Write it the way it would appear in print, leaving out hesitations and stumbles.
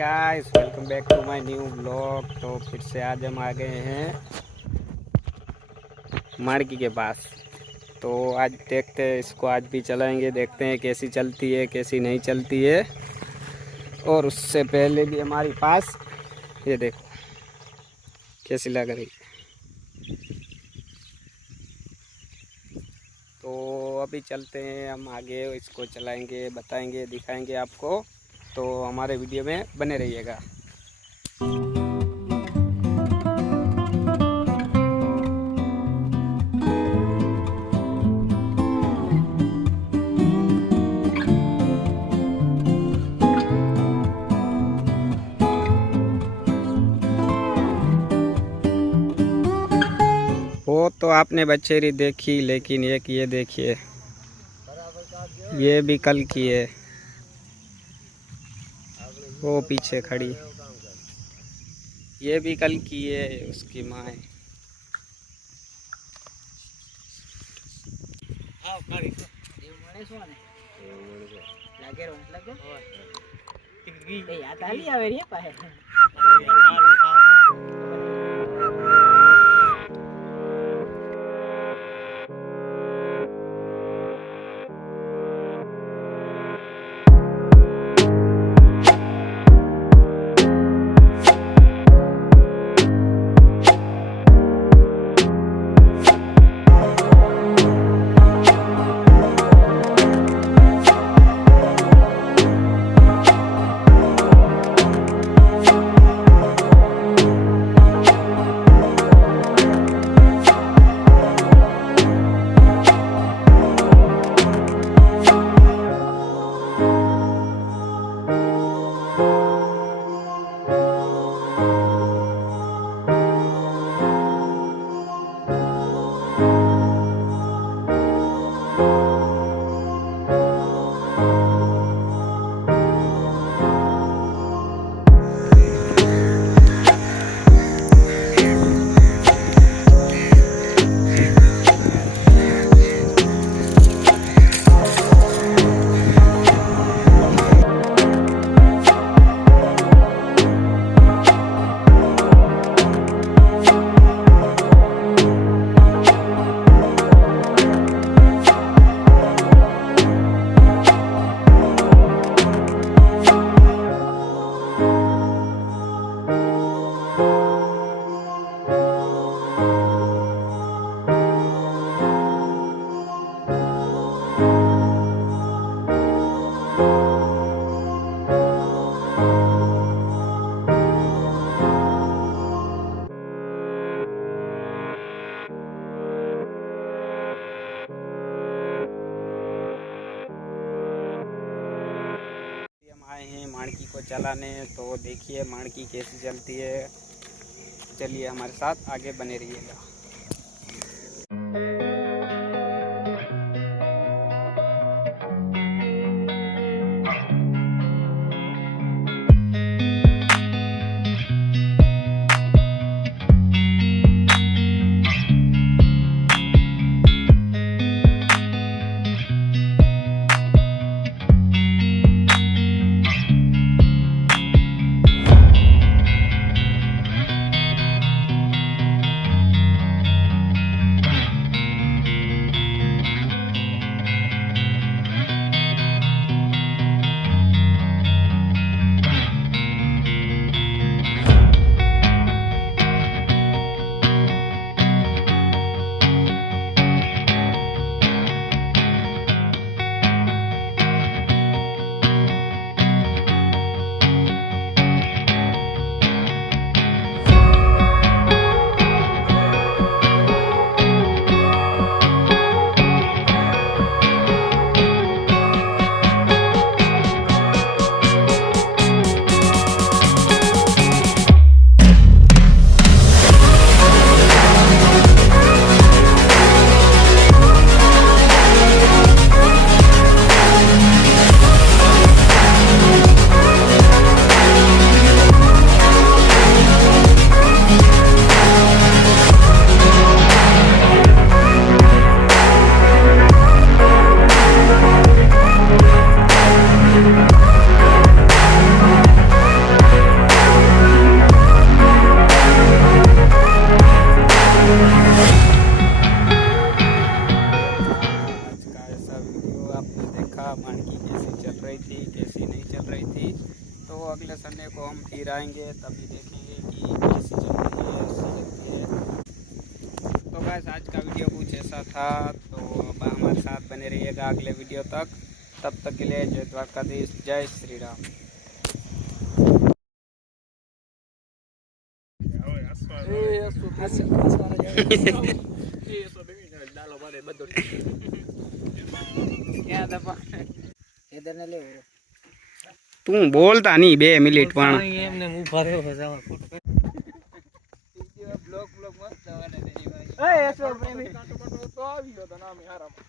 Guys, welcome back to my new blog. तो फिर से आज हम आ गए हैं मार्की के पास। तो आज देखते हैं, इसको आज भी चलाएंगे, देखते हैं कैसी चलती है कैसी नहीं चलती है। और उससे पहले भी हमारे पास ये देखो कैसी लग रही है। तो अभी चलते हैं हम आगे, इसको चलाएंगे, बताएंगे, दिखाएंगे आपको। तो हमारे वीडियो में बने रहिएगा। वो तो आपने बछेरी देखी, लेकिन एक ये देखिए, ये भी कल की है। वो पीछे खड़ी, ये भी कल की है, उसकी माँ है। आए हैं माणकी को चलाने, तो देखिए माणकी कैसी चलती है। चलिए हमारे साथ आगे बने रहिएगा। अगले संडे को हम फिर आएंगे, तभी देखेंगे कि कैसी चलती है, ऐसी चलती है। तो गाइस आज का वीडियो कुछ ऐसा था, तो अब हमारे साथ बने रहिएगा अगले वीडियो तक। तब तक के लिए जय द्वारकाधीश, जय श्री राम। તું બોલતા નહીં 2 મિનિટ પણ એમને ઊભા રહ્યો છે બ્લોક મસ્ત આવવાના છે. એ એસો પ્રેમી કાંટો કાંટો તો આવ્યો તો નામે હારામાં.